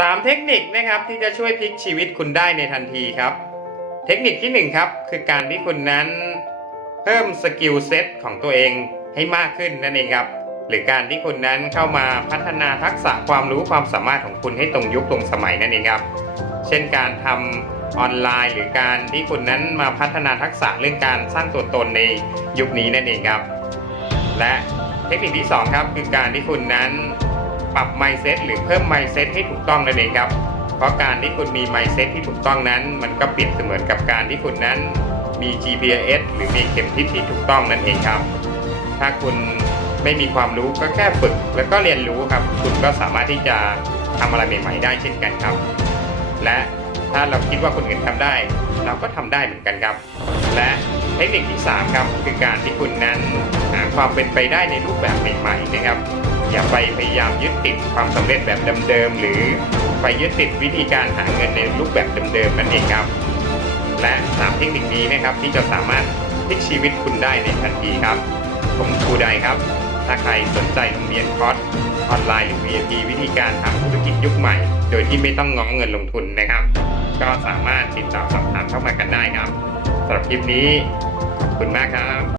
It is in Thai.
สามเทคนิคนะครับที่จะช่วยพลิกชีวิตคุณได้ในทันทีครับ เทคนิคที่หนึ่งครับ คือการที่คุณนั้นเพิ่มสกิลเซ็ตของตัวเองให้มากขึ้นนั่นเองครับ หรือการที่คุณนั้นเข้ามาพัฒนาทักษะความรู้ความสามารถของคุณให้ตรงยุคตรงสมัยนั่นเองครับ เช่นการทำออนไลน์ หรือการที่คุณนั้นมาพัฒนาทักษะเรื่องการสร้างตัวตนในยุคนี้นั่นเองครับ และเทคนิคที่ 2 ครับ คือการที่คุณนั้น ปรับ mindset หรือเพิ่ม mindset ให้ถูกต้องนั่นเองครับ เพราะการที่คุณมี mindset ที่ถูกต้องนั้น มันก็เปรียบเสมือนกับการที่คุณนั้นมี GPS หรือมีเข็มทิศที่ถูกต้องนั่นเองครับ ถ้าคุณไม่มีความรู้ก็แค่ฝึก แล้วก็เรียนรู้ครับ คุณก็สามารถที่จะทำอะไรใหม่ๆได้เช่นกันครับ และถ้าเราคิดว่าคนอื่นทำได้ เราก็ทำได้เหมือนกันครับ และเทคนิคที่ 3 ครับ คือการที่คุณนั้นหาความเป็นไปได้ในรูปแบบใหม่ๆนะครับ อย่าไปพยายามยึดติดความสำเร็จแบบเดิมๆหรือไปยึดติดวิธีการหาเงินในรูปแบบเดิมๆนั่นเองครับ และ3เทคนิคนี้นะครับที่จะสามารถพลิกชีวิตคุณได้ในทันทีครับ ผมครูใดครับ ถ้าใครสนใจโรงเรียนคอร์สออนไลน์หรือ VIP วิธีการทำธุรกิจยุคใหม่ โดยที่ไม่ต้องง้อเงินลงทุนนะครับ ก็สามารถติดต่อสอบถามเข้ามากันได้ครับสำหรับคลิปนี้ขอบคุณมากครับ